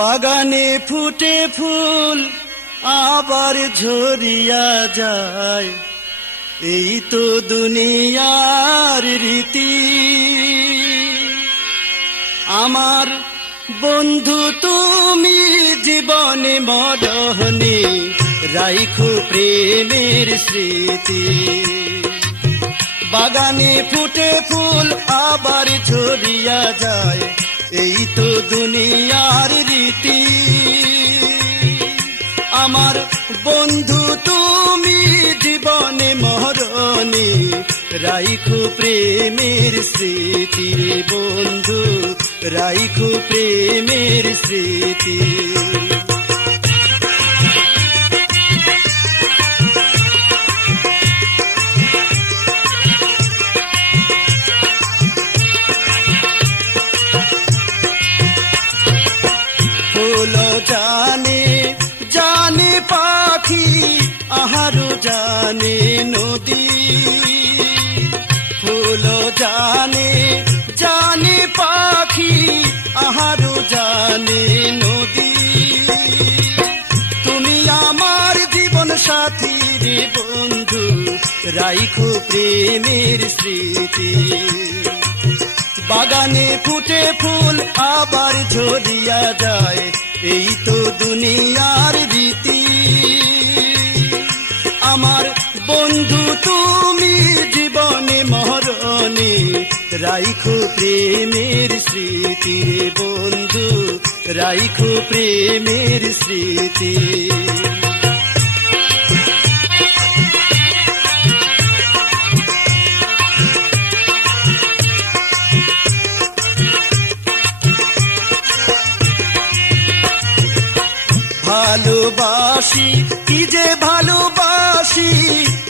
বাগানে ফুটে ফুল আবার ঝরিয়া যায়, এই তো দুনিয়ার রীতি। আমার বন্ধু তুমি জীবনে মরণে রাইখো প্রেমের স্মৃতি। বাগানে ফুটে ফুল আবার ঝরিয়া যায়, এই তো দুনিয়ার রীতি। আমার বন্ধু তুমি জীবনে মরণে রাইখো প্রেমের স্মৃতি। বন্ধু রাইখো প্রেমের স্মৃতি। জানে জানে পাখি আহারো জানে নদী, ফুল জানে জানে পাখি আহারো জানে নদী। তুমি আমার জীবন সাথী রে বন্ধু, রাইখো প্রেমের স্মৃতি। বাগানে ফুটে ফুল আবার ঝরিয়া যায়, এই তো দুনিয়ার রীতি। আমার বন্ধু তুমি জীবনে মরণে রাইখো প্রেমের স্মৃতি। বন্ধু রাইখো প্রেমের স্মৃতি। ভালোবাসি কি যে ভালোবাসি,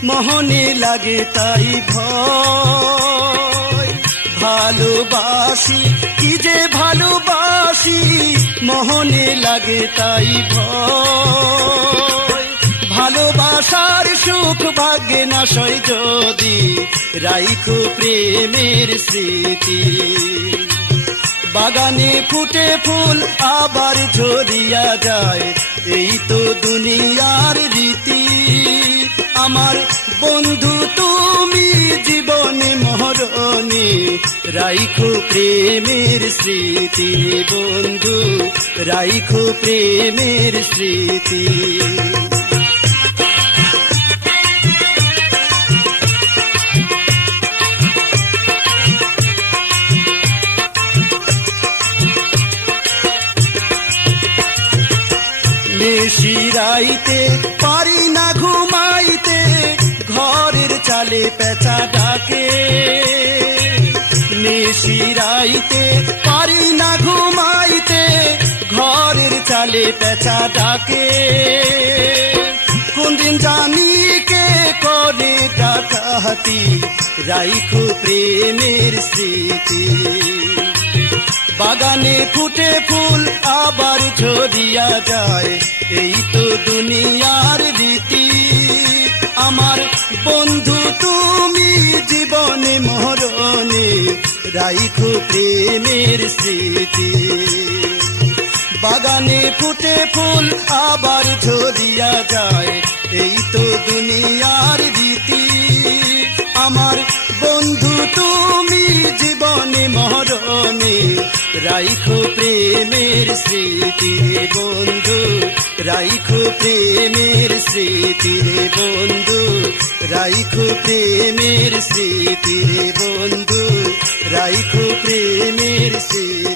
মোহনে লাগে তাই ভয়। ভালোবাসি কি যে ভালোবাসি, মোহনে লাগে তাই ভয়। ভালোবাসার সুখ ভাগ্যে না সয় যদি, রাইখো প্রেমের স্মৃতি। বাগানে ফুটে ফুল আবার ঝরিয়া যায়, এই তো দুনিয়ার রীতি। আমার বন্ধু তুমি জীবনে মরণে রাইখো প্রেমের স্মৃতি। বন্ধু রাইখো প্রেমের স্মৃতি। নিশিরাইতে পারি না ঘুমাইতে, ঘরের চালে পেঁচা ডাকে। নিশিরাইতে পারি না ঘুমাইতে, ঘরের চালে পেঁচা ডাকে। কোন দিন জানি কে করে ডাকাতি, রাইখো প্রেমের স্মৃতি। বাগানে ফুটে ফুল আবার ঝরিয়া যায়, এই তো দুনিয়ার রীতি। আমার বন্ধু তুমি জীবনে মরণে রাইখো প্রেমের স্মৃতি। বাগানে ফুটে ফুল আবার ঝরিয়া যায়, এই তো দুনিয়ার রীতি। আমার বন্ধু তুমি জীবনে মরণে রাইখো প্রেমের স্মৃতি। বন্ধু রাইখো প্রেমের স্মৃতি। বন্ধু রাইখো প্রেমের স্মৃতি। বন্ধু রাইখো প্রেমের স্মৃতি।